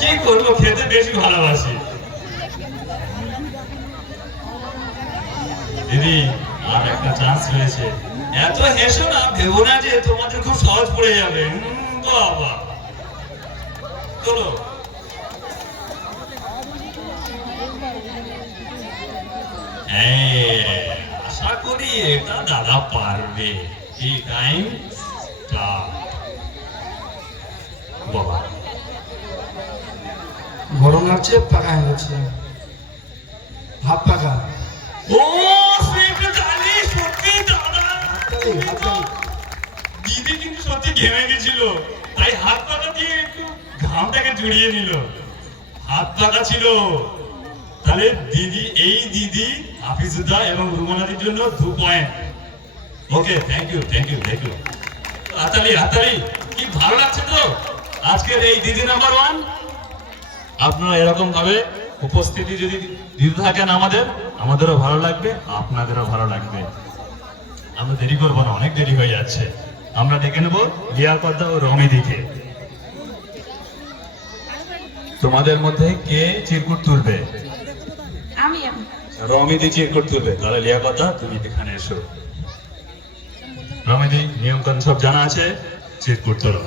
কি করবো, খেতে বেশি ভালোবাসি। দিদি আর একটা চান্স রয়েছে। এত হেসো না, ভেবো না যে তোমাদের খুব সহজ পড়ে যাবে। বাবা চলো। আশা করি এটা দাদা পারবে। কি টাইম বাবা গরম লাগছে, পাকা হয়ে গেছে, হাত পাকা। ও সত্যি দাদা, দিদি কিন্তু সত্যি ঘেমে গেছিল, তাই হাত পাকা দিয়ে একটু ঘামটাকে জড়িয়ে নিল। হাত পাকা ছিল। তাহলে দিদি, এই দিদি হাফিজুদ্দা এবং রুমানাদির জন্য 2 point. Okay, thank you thank you thank you. হাতালি হাতালি, কি ভালো লাগছে তো আজকের এই দিদি নাম্বার 1। আপনারা এরকম ভাবে উপস্থিতি যদি দিতে থাকেন আমাদেরও ভালো লাগবে, আপনাদেরও ভালো লাগবে। আমরা দেরি করবো না, অনেক দেরি হয়ে যাচ্ছে। আমরা ডেকে নেবো লিয়াকত ও রমিদিকে। তোমাদের মধ্যে কে চিরকুট তুলবে? আমি। রমিদি চিরকুট তুলবে। তাহলে লিয়াকত, তুমি এখানে এসো। রমিদি, নিয়ম কানুন সব জানা আছে, চিরকুট তোলো।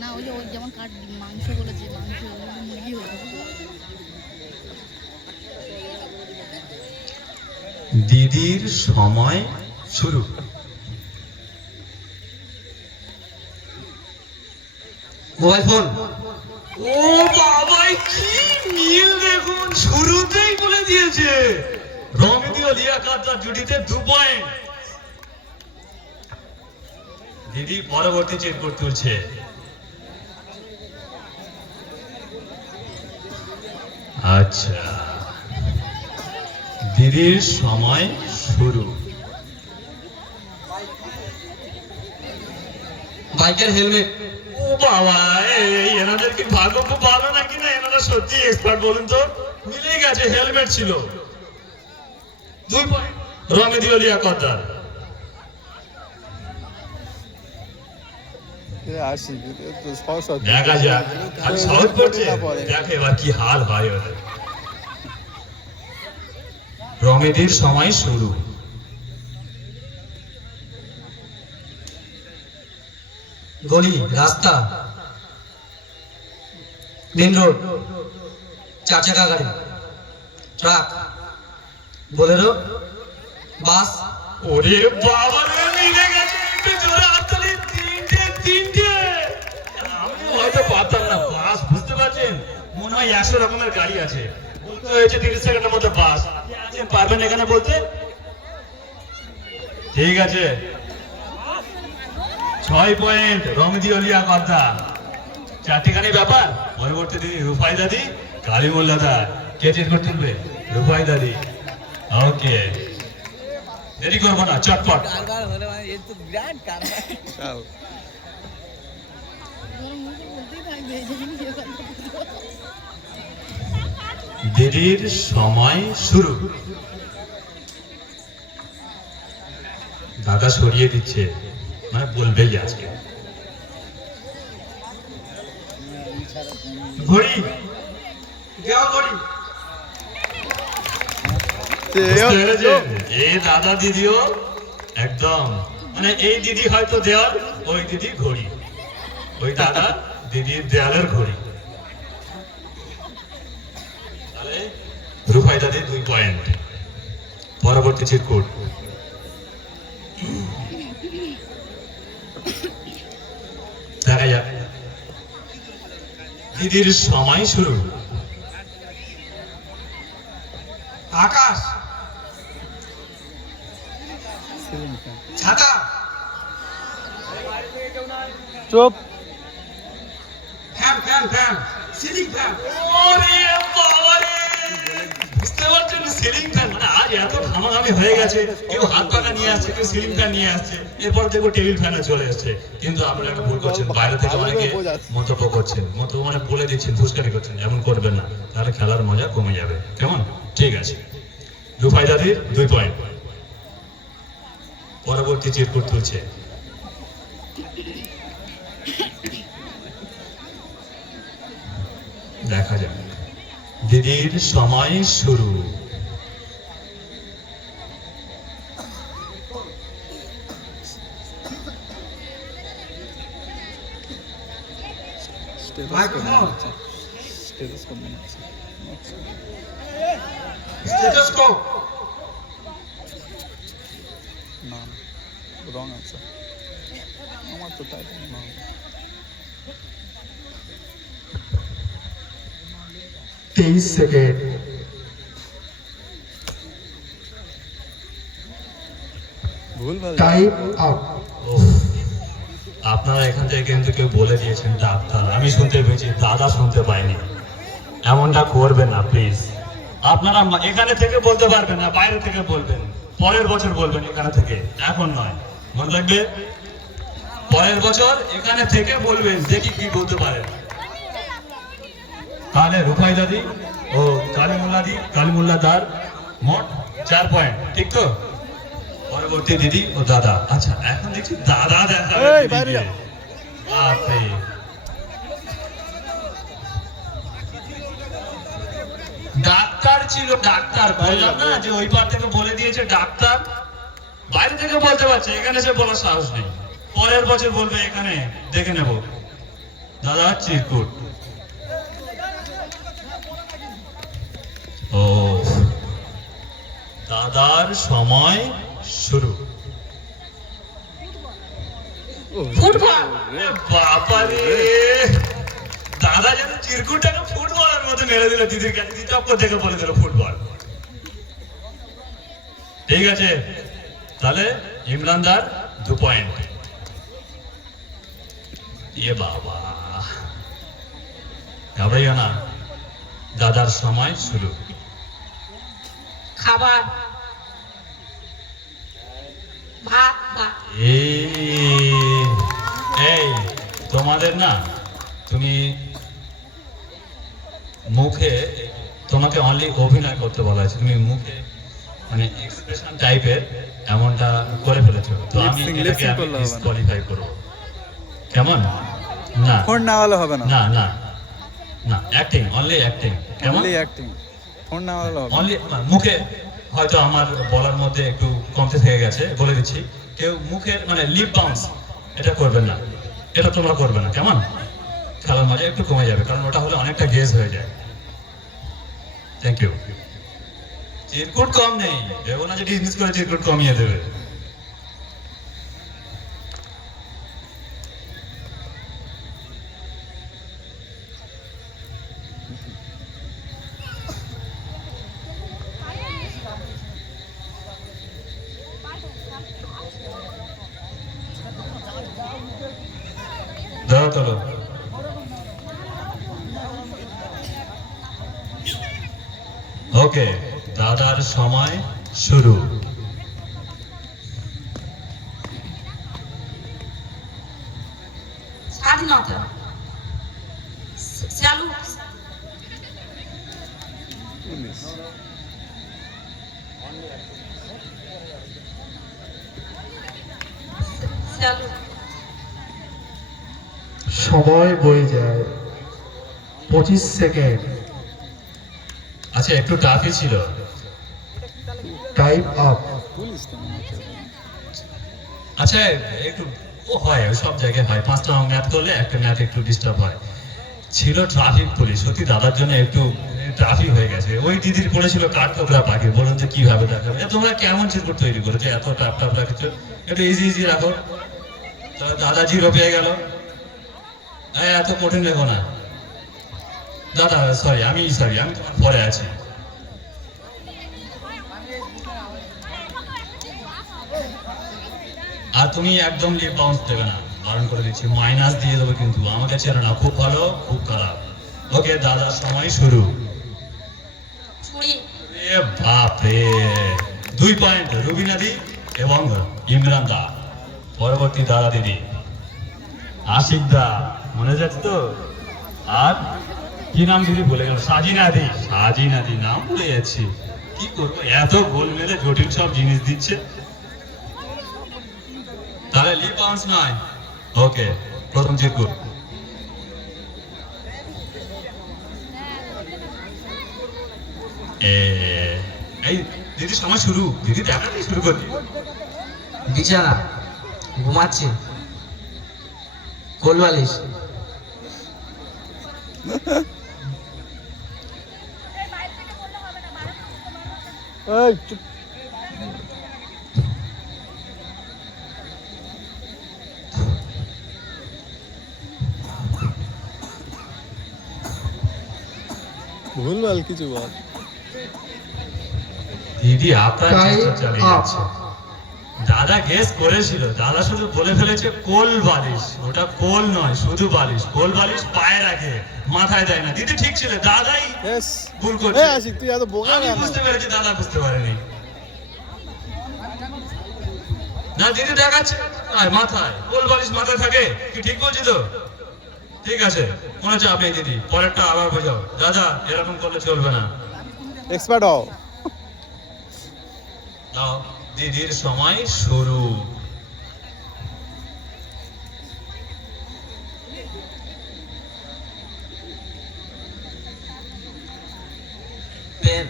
না, ওই যেমন মাংস বলেছে, মাংস মুরগি হয়ে দিদির সময় শুরু। Mobile phone. ও বাবা, কি মিল দেখুন, শুরুতেই বলে দিয়েছে। রমিদি ও লিয়াকত জুটিতে 2 পয়েন্ট। দিদি পরবর্তী চিরকুট তুলছে। আচ্ছা, দিদির সময় শুরু। বাইকের হেলমেট। ও বাবা, এনাদের কি ভাগ্য খুব ভালো নাকি না, এনারা সত্যি এক্সপার্ট বলুন তো। মিলে গেছে, হেলমেট ছিল। 2 পয়েন্ট রমিদি ও লিয়াকত। দেখা যাক, খালি সহজ করছে, দেখে এবার কি হাল হয় ওদের। রমিদির সময় শুরু। গলি, রাস্তা, মেন রোড, 4 চাকা গাড়ি, ট্রাক, বোলেরো, বাস। ওরে বাবা রে, মিলে গেছে। একটু জোরে হাততালি। তিনটে। আমি হয়তো পারতাম না। বাস, বুঝতে পারছেন, মনে হয় 100 রকমের গাড়ি আছে। বলতে হয়েছে 30 সেকেন্ডের মধ্যে বাস। পারবেন এখানে বলতে? ঠিক আছে, 6 পয়েন্ট রমিদি ও লিয়াকত। 4টিখানি ব্যাপার। পরবর্তী দিদি রুফাই দাদি, কালিমুল দাদা। কে চিরকুট তুলবে? রুফাই দাদি। ওকে, দেরি করবো না, চটপট। দিদির সময় শুরু। দাদা সরিয়ে দিচ্ছে, মানে বলবেই আজকে। ঘড়ি, ঘড়ি। এই দাদা দিদিও একদম, মানে এই দিদি হয়তো দেওয়াল, ওই দিদি ঘড়ি। ওই দাদা দিদির দেয়ালের ঘড়ি। তাহলে রুফাই দাদি 2 পয়েন্ট। পরবর্তী চিরকুট। দেখা যাক। দিদির সময় শুরু। আকাশ, ছাতা, চুপ। Fan fan fan, ceiling fan. ওরে বাবা রে, বুঝতে পারছেন, সিলিং ফ্যান। মানে আজ এত ঘামাঘামি হয়ে গেছে, কেউ হাত পাকা নিয়ে আসছে, কেউ সিলিং ফ্যান নিয়ে আসছে, এরপর দেখো টেবিল ফ্যানে চলে এসছে। কিন্তু আপনারা একটা ভুল করছেন, বাইরে থেকে অনেকে মন্তব্য করছেন, মন্তব্য মানে বলে দিচ্ছেন, ফুসকানি করছেন। এমন করবেন না, তাহলে খেলার মজা কমে যাবে। কেমন? ঠিক আছে, রুফাই দাদির 2 পয়েন্ট। পরবর্তী চিরকুট তুলছে। দেখা যাক। দিদির সময় শুরু। স্টেথোস্কোপ। না রং আছে আমার তো তাই না 23 সেকেন্ড। ভুল ভাল টাইম আপ। ওহ, আপনারা এখান থেকে কিন্তু কেউ বলে দিয়েছেন ডাক্তার, আমি শুনতে পেয়েছি, দাদা শুনতে পাইনি। এমনটা করবেন না প্লিজ। আপনারা এখানে থেকে বলতে পারবেন না, বাইরে থেকে বলবেন, পরের বছর বলবেন এখানে থেকে, এখন নয়। মনে রাখবে, পরের বছর এখানে থেকে বলবেন, দেখি কি বলতে পারেন। তাহলে রুফাই দাদি ও কালিমুল্লা দার মোট 4 পয়েন্ট, ঠিক তো? পরবর্তী দিদি ও দাদা। আচ্ছা, এখন দেখছি দাদা দেখা এই, বাইরে যা। ডাক্তার ছিল, ডাক্তার বললাম না যে ওই পার থেকে বলে দিয়েছে ডাক্তার। বাইরে থেকে বলতে পারছে, এখানে সে বলার সাহস নেই। পরের বছর বলবে এখানে দেখে নেব। দাদা চিরকুট। ও, দাদার সময় শুরু। ফুটবল। বাবারে, দাদা যেন চিরকুটটাকে ফুটবলের মতো মেরে দিল দিদির কাছে, দিদি চক্কর থেকে বলে দিল ফুটবল। ঠিক আছে, তাহলে ইমরানদার 2 পয়েন্ট। এ বাবা, ঘাবড়াইও না, দাদার সময় শুরু। খাবার। ভাত ভাত। এই তোমাদের না, তুমি মুখে, তোমাকে অনলি অভিনয় করতে বলা হয়েছে, তুমি মুখে মানে এক্সপ্রেশন টাইপের এমনটা করে ফেলেছো, তো আমি Lip sync এটাকে করলে হবে না। ডিসকোয়ালিফাই করব। কেমন? না ফোন না হলে হবে না না না না, অ্যাক্টিং, অনলি অ্যাক্টিং। কেমন? অনলি অ্যাক্টিং ফোন না হলে হবে অনলি মুখে হয়তো আমার বলার মধ্যে একটু কমতে থেকে গেছে, বলে দিচ্ছি, কেউ মুখের মানে লিপ বাউন্স এটা করবেন না, এটা তোমরা করবে না, কেমন? খেলার মজা একটু কমে যাবে, কারণ ওটা হলে অনেকটা গেজ হয়ে যায়। Thank you. চিরকুট কম নেই, ভেবো না যে ডিসমিস করে চিরকুট কমিয়ে দেবে। ধরো তোলো। ওকে, দাদার সময় শুরু। স্বাধীনতা। চালু। পুলিশ চালু। সময় বয়ে যায়। 25 সেকেন্ড। আচ্ছা, একটু টাফই ছিল। Time up. পুলিশ তো মনে হচ্ছে আচ্ছা, একটু ও হয়, ওই সব জায়গায় হয়, 5টা ম্যাথ করলে একটা ম্যাথ একটু ডিস্টার্ব হয়। ছিল ট্রাফিক পুলিশ, সত্যি দাদার জন্য একটু ট্রাফিক হয়ে গেছে। ওই দিদির পড়েছিল কাঠঠোকরা পাখি, বলুন যে কিভাবে দেখাবে। তোমরা কেমন চিরকুট তৈরি করেছো, এত টাফ টাফ রাখছো, একটু ইজি ইজি রাখো। তো দাদা 0 পেয়ে গেল। এত কঠিন রেখো না দাদা, আমি তোমার পরে আছি। আর তুমি একদম লিপ বাউন্স দেবে না, বারণ করে দিচ্ছি, মাইনাস দিয়ে দেবো কিন্তু, আমাকে চেনো না, খুব ভালো খুব খারাপ। ওকে, দাদার সময় শুরু। ছুরি। এ বাপ রে, 2 পয়েন্ট রুবিনা দি এবং ইমরান দা। পরবর্তী দাদা দিদি আশিক দা, মনে যাচ্ছে তো? আর কি নাম দিদি বলে গেল, সাজিনা দি নাম ভুলে যাচ্ছি, কি করবো, এত গোল মেলে জটিল সব জিনিস দিচ্ছে। তাহলে লিপ বাউন্স নয়। ওকে, প্রথম চিরকুট। এ, এই দিদি সময় শুরু, দিদি দেখাতেই শুরু করবি। বিছানা, ঘুমাচ্ছে, কোলবালিশ, এই চুপ। ভুলভাল কিছু বল। দিদি আপনার Time চেষ্টা চালিয়ে up. যাচ্ছে। দাদা গেস করেছিল, দাদা শুধু বলে ফেলেছে কোল বালিশ, ওটা কোল নয়, শুধু বালিশ। কোল বালিশ পায়ে রাখে, মাথায় দেয় না। দিদি ঠিক ছিল, দাদাই Yes. ভুল করছে। এই আশিক তুই এত বোকা আমি কেন? বুঝতে পেরেছি, দাদা বুঝতে পারেনি। না দিদি দেখাচ্ছে আর মাথায় কোল বালিশ মাথায় থাকে, কি ঠিক বলছি তো? ঠিক আছে, কোনো চাপ নেই দিদি, পরেরটা আবার বোঝাও। দাদা এরকম করলে চলবে না। এক্সপার্ট হও। দাও, দিদির সময় শুরু। পেন,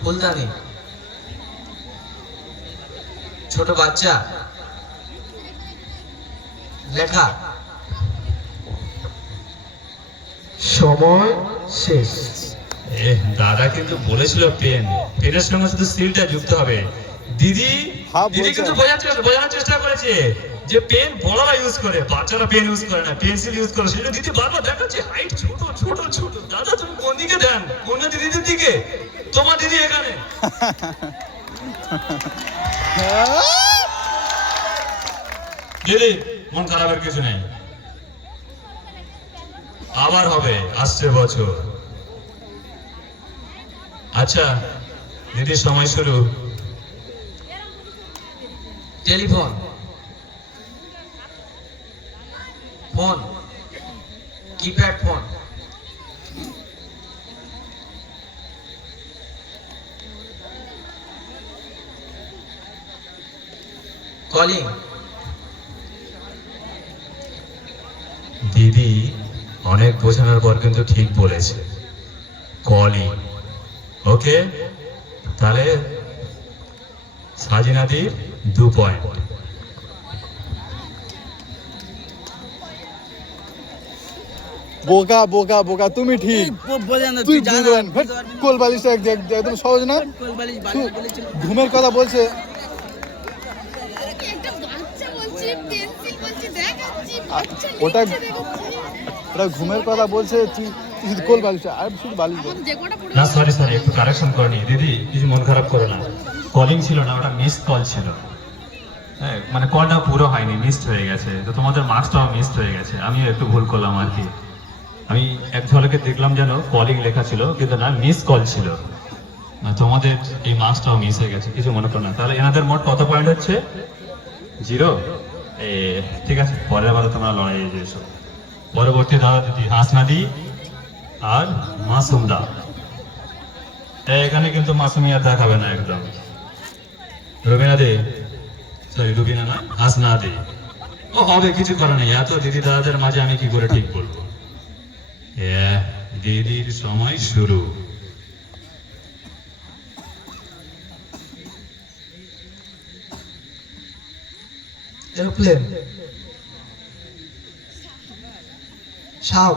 ফুলদানি, ছোট বাচ্চা, লেখা, সময় শেষ। দাদা কিন্তু বলেছিল পেন, পেনের সঙ্গে শুধু সিলটা যুক্ত হবে। দিদি হ্যাঁ, দিদি বলছে। কিন্তু বোঝানোর চেষ্টা করেছে যে পেন বড়রা ইউজ করে, বাচ্চারা পেন ইউজ করে না, পেন্সিল ইউজ করে। সেটা দিদি বারবার দেখাচ্ছে হাইট ছোট ছোট ছোট। দাদা তুমি কোন দিকে দেন? কোন দিদির দিকে? তোমার দিদি এখানে। দিদি মন খারাপের কিছু নেই, আবার হবে, আসছে বছর। আচ্ছা দিদির সময় শুরু। Telephone, phone, keypad phone, calling, দিদি অনেক বোঝানোর পর কিন্তু ঠিক বলেছে, কলিং। ওকে, তাহলে সাজিনাদির 2 পয়েন্ট। বোকা বোকা বোকা, তুমি ঠিক। তুই বুঝবেন কোল বালিশটা একদম সহজ না। ঘুমের কথা বলছে। একটা বাচ্চা বলছে পেন্সিল বলছে দেখাচ্ছি, বাচ্চা ওটা- লিখছে দেখাচ্ছি। ওটা ঘুমের কথা বলছে, তুই তুই শুধু কোল বালিশটা আর শুধু বালিশ বল। আমার যে কটা পড়ে না সরি সরি, একটু কারেকশন করে নি দিদি, কিছু মন খারাপ করো না। কলিং ছিল না, ওটা মিসড কল ছিল। হ্যাঁ, মানে কলটা পুরো হয়নি, মিসড হয়ে গেছে, তো তোমাদের মার্কসটাও মিসড হয়ে গেছে। আমিও একটু ভুল করলাম আর কি। আমি এক ঝলকে দেখলাম যেন কলিং লেখা ছিল, কিন্তু না, মিস কল ছিল। তোমাদের এই মার্কসটাও মিস হয়ে গেছে, কিছু মনে করো না। তাহলে এনাদের মোট কত পয়েন্ট হচ্ছে? 0। ঠিক আছে, পরের বারে তোমরা লড়াইয়ে যেছো। পরবর্তী দাদা দিদি হাসনাদি আর মাসুমদা। এখানে কিন্তু মাসুমিয়া দেখাবে না একদম। রবিনা দে, সরি রুবিনা না, হাসনা দে। ও হবে, কিছু করার নেই। এত দিদি দাদাদের মাঝে আমি কি করে ঠিক বলবো? দিদির সময় শুরু। এরোপ্লেন, সাপ,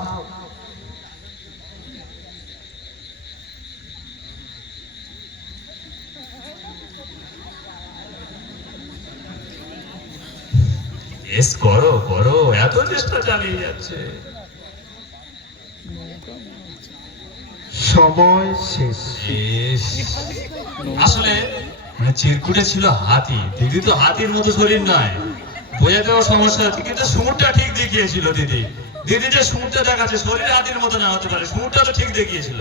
এস করো করো, এত চেষ্টা চালিয়ে যাচ্ছে। সময় শেষ। ইস, আসলে মানে চিরকুটে ছিল হাতি। দিদি তো হাতির মতো শরীর নয়, বোঝাতেও সমস্যা হচ্ছে, কিন্তু সুরটা ঠিক দেখিয়েছিল দিদি। দিদি যে সুরটা দেখাচ্ছে, শরীর হাতির মতো না হতে পারে, সুরটা তো ঠিক দেখিয়েছিল।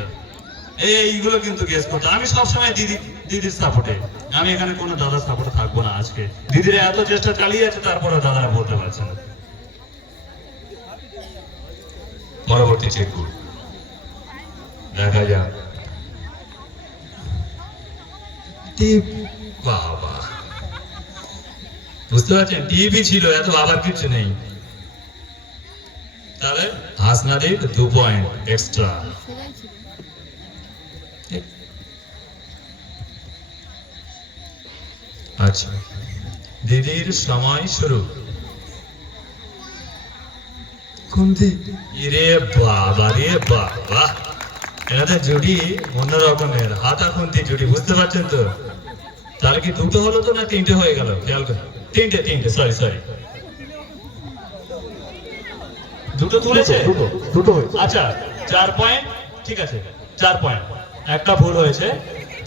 এইগুলো কিন্তু গেস করতে আমি সবসময় দিদির সাপোর্টে। আমি এখানে কোনো দাদার সাপোর্টে থাকবো না আজকে। দিদিরা এত চেষ্টা চালিয়ে যাচ্ছে, তারপরে দাদারা বলতে পারছে না। পরবর্তী চিরকুট দেখা যাক। টিপ, বাবা, বুঝতে পারছেন, টিভি ছিল, এত আবার কিছু নেই। হাসনাদির 2 পয়েন্ট এক্সট্রা। সোজাই ছিল। আচ্ছা, দিদির সময় শুরু। খুন্তি ইরে বাবা রে বাবা, এনাদের জুড়ি অন্য রকমের, হাতা খুন্তি জুড়ি, বুঝতে পারছেন তো? তাহলে কি দুটো হলো তো না তিনটে হয়ে গেল? খেয়াল করে, তিনটে, সরি দুটো তুলেছে, দুটো হয়েছে। আচ্ছা 4 পয়েন্ট, ঠিক আছে 4 পয়েন্ট, একটা ভুল হয়েছে।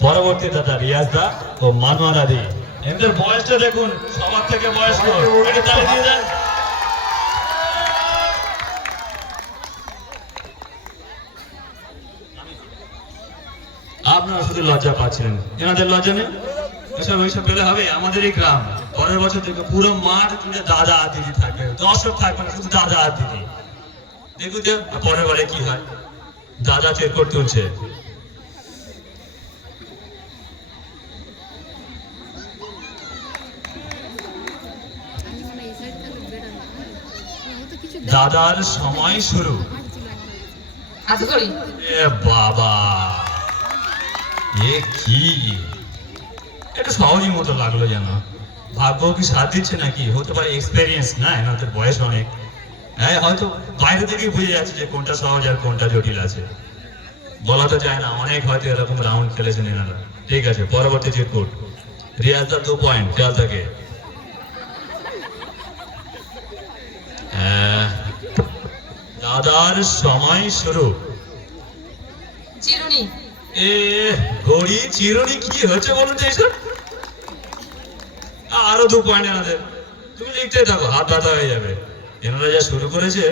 পরবর্তী দাদা রিয়াজ দা ও মানোয়ারা দি, এদের বয়সটা দেখুন, সবার থেকে বয়স্ক, একটু তালি দিয়ে দেন। আপনারা শুধু লজ্জা পাচ্ছেন, এনাদের লজ্জা নেই? ওইসব পেলে হবে? আমাদের এই গ্রাম পরের বছর থেকে পুরো মাঠ জুড়ে দাদা আর দিদি থাকবে, দর্শক থাকবে না, শুধু দাদা আর দিদি। দেখুন যে পরের বারে কি হয়। দাদা চেরকোট তুলছে। আমি মানে এই সাইড থেকে বেটার না। হয়তো কিছু দাদার সময় শুরু। হার্ড ছিল আমার কাছে। হাতে করি এ বাবা, এ কি এটা সহজই মতো লাগলো যেন। ভাগ্য কি সাথ দিচ্ছে নাকি? হতে পারে এক্সপেরিয়েন্স না, এনাদের বয়স অনেক। হ্যাঁ, হয়তো বাইরে থেকেই বুঝে যাচ্ছে যে কোনটা সহজ আর কোনটা জটিল আছে, বলা তো যায় না। অনেক হয়তো এরকম রাউন্ড খেলেছেন এনারা। ঠিক আছে, পরবর্তী চিরকুট। রিয়াজ দা 2 পয়েন্ট, খেয়াল থাকে। দাদার সময় শুরু। চিরুনি এ ঘড়ি চিরুনি কি হচ্ছে বলুন তো এইসব? আরো 2 পয়েন্ট এনাদের। তুমি লিখতে থাকো, হাত ব্যথা হয়ে যাবে। এনারা যা শুরু করেছে।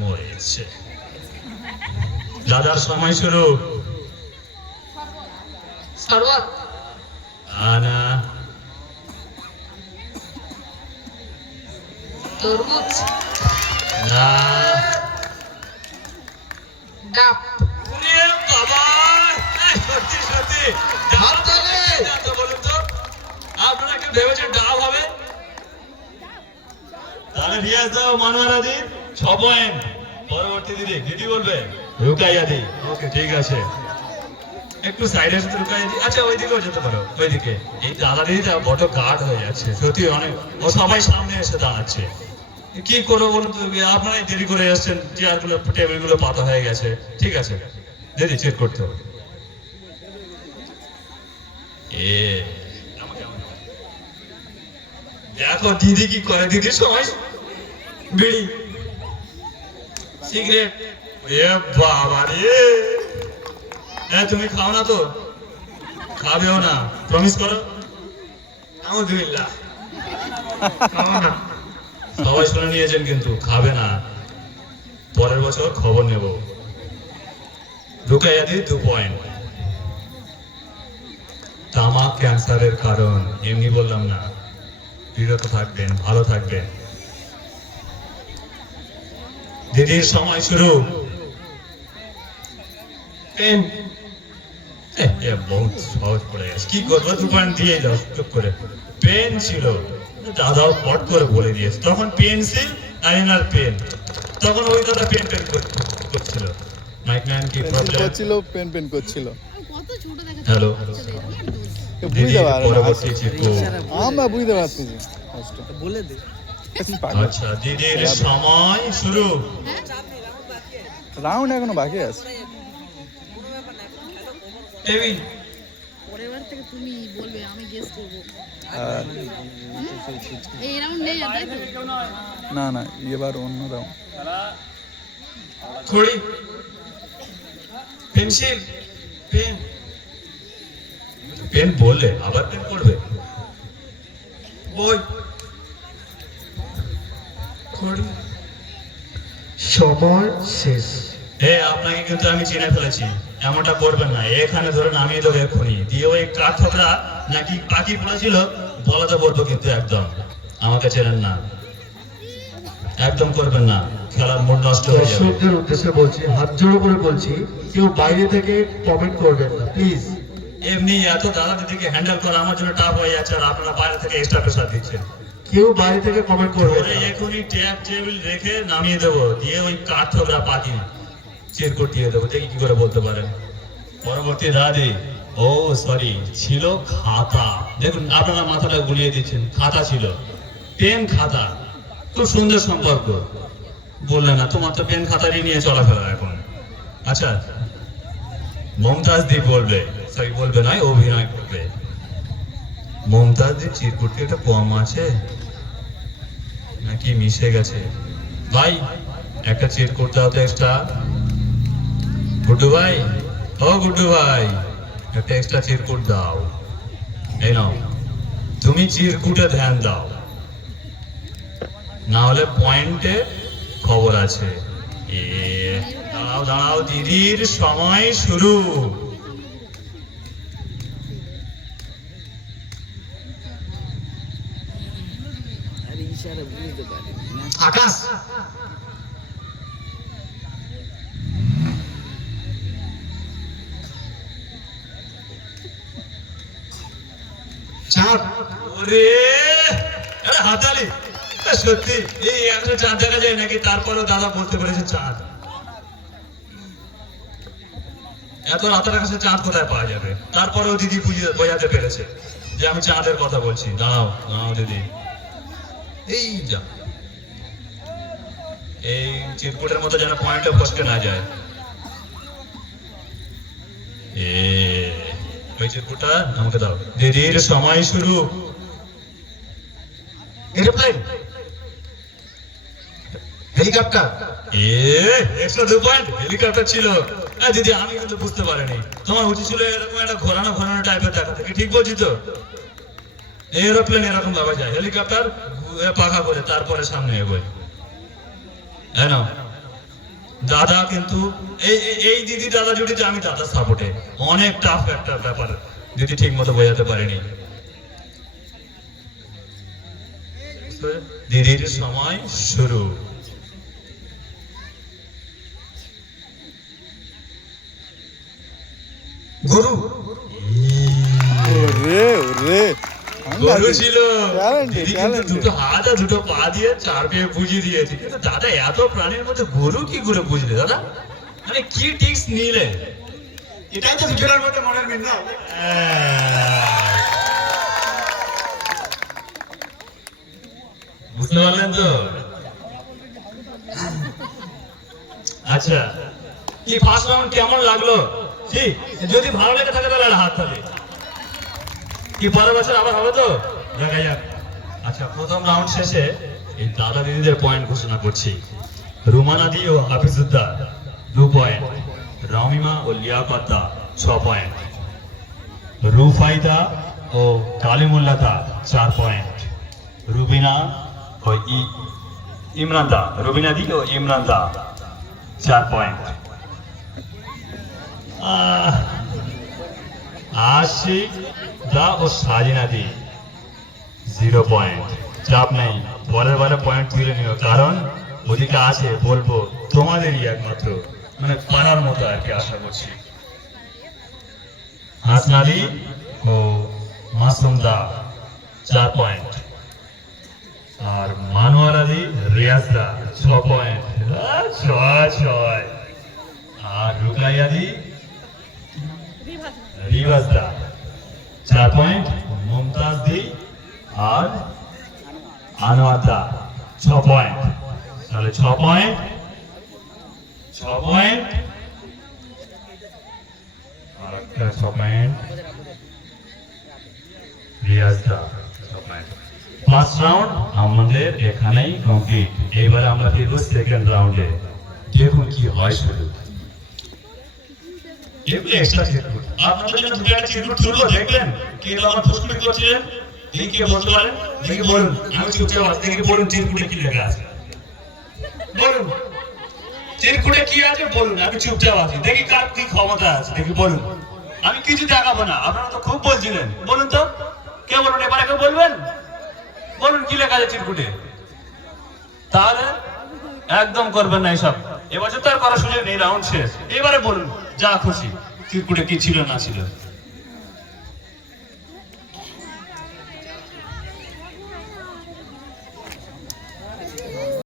মরেছে। দাদার সময় শুরু। শরবত আনা তরমুজ না। ডাব ওরে বাবা, সত্যি ডাব হবে না তো বলুন তো? আপনারা কি ভেবেছেন ডাব হবে? তাহলে রিয়াজ দাও মানোয়ারা দি 6 পয়েন্ট। পরবর্তী দিদি বলবে রুকাইয়া দি। ওকে, ঠিক আছে, একটু সাইডে সাথে রুকাইয়া দি। আচ্ছা, ওইদিকেও যেতে পারো, ওইদিকে। এই দাদা দিদিটা বড় গার্ড হয়ে যাচ্ছে সত্যি, অনেক। ও সবাই সামনে এসে দাঁড়াচ্ছে, কি করবো বলুন তো? আপনারাই দেরি করে এসছেন, চেয়ারগুলো টেবিলগুলো পাতা হয়ে গেছে। ঠিক আছে দিদি, চেক করতে হবে। দেখো দিদি কি করে। দিদির সময় বিড়ি, সিগারেট। এ বাবা রে, তুমি খাও না তো? খাবেও না? প্রমিস করো। আলহামদুলিল্লাহ, খাও না। সবাই শুনে নিয়েছেন কিন্তু, খাবে না। পরের বছর খবর নেব। রুকাইয়া দি 2 পয়েন্ট। তামাক ক্যান্সারের কারণ, এমনি বললাম না। বিরত থাকবেন, ভালো থাকবেন। দিদির সময় শুরু। বহুত সহজ পড়ে গেছে, কি করবো? 2 পয়েন্ট দিয়ে যাও চুপ করে। পেন ছিল, দাদাও পট করে বলে দিয়েছে। তখন পেন্সিল আর এনার পেন, তখন ওই দাদা পেন করছিল। মাইক ম্যান কি প্রবলেম করছিল? পেন করছিল। কত ছোট দেখা হ্যালো। বুঝতে পারে পরবর্তী চিরকুট। আমরা বুঝতে পারছি বলে দে। আচ্ছা, দিদির সময় শুরু। রাউন্ড এখনো বাকি আছে। টেবিল পরের বার থেকে তুমি বলবে, আমি গেস করবো। আর এই রাউন্ড নেই আর, তাই তো? না না, এবার অন্য রাউন্ড। খড়ি, পেন্সিল, পেন। পেন বললে আবার পেন করবে। বই, খড়ি। সময় শেষ। আপনাকে কিন্তু আমি চিনে ফেলেছি, এমনটা করবেন না। এখানে ধরে নামিয়ে দেবো এক্ষুনি দিয়ে। ওই কাঠঠোকরা নাকি পাখি পড়েছিল বলাতে বলবো কিন্তু। একদম আমাকে চেনেন না, একদম করবেন না। খেলার মুড নষ্ট হয়ে যাবে। দর্শকদের উদ্দেশ্যে বলছি, হাত জোড়ো করে বলছি, কেউ বাইরে থেকে কমেন্ট করবেন না প্লিজ। এমনি এত দাদা দিদিকে হ্যান্ডেল করা আমার জন্য টাফ হয়ে যাচ্ছে, আর আপনারা বাইরে থেকে এক্সট্রা প্রেসার দিচ্ছেন। কেউ বাইরে থেকে কমেন্ট করবে ওরে এখনই ট্যাপ টেবিল রেখে নামিয়ে দেবো, দিয়ে ওই কাঠঠোকরা পাতি চিরকুট দিয়ে দেবো, দেখি কি করে বলতে পারেন। পরবর্তী দাদি, ও সরি, ছিল খাতা। দেখুন আপনারা মাথাটা গুলিয়ে দিচ্ছেন, খাতা ছিল, পেন খাতা, খুব সুন্দর সম্পর্ক। বললেন না তোমার তো পেন খাতারই নিয়ে চলাফেরা এখন। আচ্ছা, মমতাজ দি বলবে, সরি বলবে নয়, অভিনয় করবে। মমতাজ দি চিরকুট কি একটা কম আছে নাকি মিশে গেছে? ভাই একটা চিরকুট দাও তো এক্সট্রা। গুড্ডু ভাই, ও গুড্ডু ভাই, একটা এক্সট্রা চিরকুট দাও। এই নাও, তুমি চিরকুটে ধ্যান দাও, না হলে পয়েন্টে খবর আছে। দাঁড়াও দাঁড়াও, দিদির সময় শুরু। আকাশ, চাঁদ, ওরে আরে হাতালি, সত্যি এই একটা চাঁদ দেখা যায় নাকি? তারপরেও দাদা বলতে পেরেছে চাঁদ। এত রাতের কাছে চাঁদ কোথায় পাওয়া যাবে? তারপরেও দিদি বোঝাতে পেরেছে যে আমি চাঁদের কথা বলছি। দাঁড়াও দাঁড়াও দিদি, এই যা, এই চিরকুটের মতো যেন পয়েন্টে ফসকে না যায়। ওই চিরকুটটা আমাকে দাও। দিদির সময় শুরু। Aeroplane, helicopter, 102 point. হেলিকপ্টার ছিল। দিদি আমি কিন্তু বুঝতে পারিনি, তোমার উচিত ছিল এরকম একটা ঘোরানো ঘোরানো টাইপের দেখা থেকে। ঠিক বলছি তো? এরোপ্লেন এরকম ভাবা যায়, হেলিকপ্টার পাখা করে তারপরে সামনে এগোয়। হ্যাঁ না দাদা, কিন্তু এই দিদি দাদা জুটিতে আমি দাদা সাপোর্টে। অনেক টাফ একটা ব্যাপার, দিদি ঠিক মতো বোঝাতে পারেনি। দিদির সময় শুরু। গরু, ওরে ওরে, গরু ছিল। Talented, দিদি কিন্তু talented. দুটো হাত আর দুটো পা দিয়ে চার পেয়ে বুঝিয়ে দিয়েছে, কিন্তু দাদা এত প্রাণীর মধ্যে গরু কি করে বুঝলে দাদা? মানে কি টিক্স নিলে? এটাই তো দুজনের মধ্যে মনের মিল না? বুঝতে পারলেন তো? আচ্ছা, কি ফার্স্ট রাউন্ড কেমন লাগলো? ঠিক, যদি ভালো লেগে থাকে তাহলে হাত তালে। কি পরের বছর আবার হবে তো? দেখা যাক। আচ্ছা, প্রথম রাউন্ড শেষে এই দাদা দিদিদের পয়েন্ট ঘোষণা করছি। রুমানাদি ও হাফিজুদ্দা 2 পয়েন্ট, রামিমা ও লিয়াকতদা 6 পয়েন্ট, রুফাইদা ও কালিমুল্লাদা 4 পয়েন্ট, রুবিনা ও ইমরানদা, রুবিনা দি ও ইমরানদা 4 পয়েন্ট, আশিক দা ও সাজিনা দি 0 পয়েন্ট। চাপ নেই, পরের বারে পয়েন্ট তুলে নিও, কারণ ওদিকে আছে বলবো তোমাদেরই একমাত্র, মানে পারার মতো আর কি, আশা করছি। হাসনালি ও মাসুম দা 4 পয়েন্ট, আর মানোয়ার আলী রিয়াজ দা 6 পয়েন্ট, 6 আর রুকাই আলী রিবাজ দা 4 পয়েন্ট, মুমতাজ দি আর আনোয়ার দা 6 পয়েন্ট। তাহলে 6 পয়েন্ট আর একটা 6 পয়েন্ট রিয়াজ দা 6 পয়েন্ট। ফার্স্ট রাউন্ড আমাদের এখানেই কমপ্লিট। এবারে আমরা ফিরবো সেকেন্ড রাউন্ডে, দেখুন কি হয় শুরু। এগুলো এক্সট্রা চিরকুট, আপনাদের জন্য দুটো একটা চিরকুট তুলবো, দেখবেন কে আমার ফুসকুড়ি করছিলেন, দেখি কে বলতে পারেন, দেখি বলুন। আমি চুপচাপ আছি, দেখি বলুন চিরকুটে কি লেখা আছে, বলুন চিরকুটে কি আছে বলুন। আমি চুপচাপ আছি, দেখি কার কি ক্ষমতা আছে, দেখি বলুন। আমি কিছু দেখাবো না, আপনারা তো খুব বলছিলেন, বলুন তো কে বলুন, এবারে কেউ বলবেন, বলুন কি লেখা আছে চিরকুটে। তাহলে একদম করবেন না এসব, এবছর তো আর করার সুযোগ নেই, রাউন্ড শেষ। এবারে বলুন যা খুশি চিরকুটে কি ছিল না ছিল।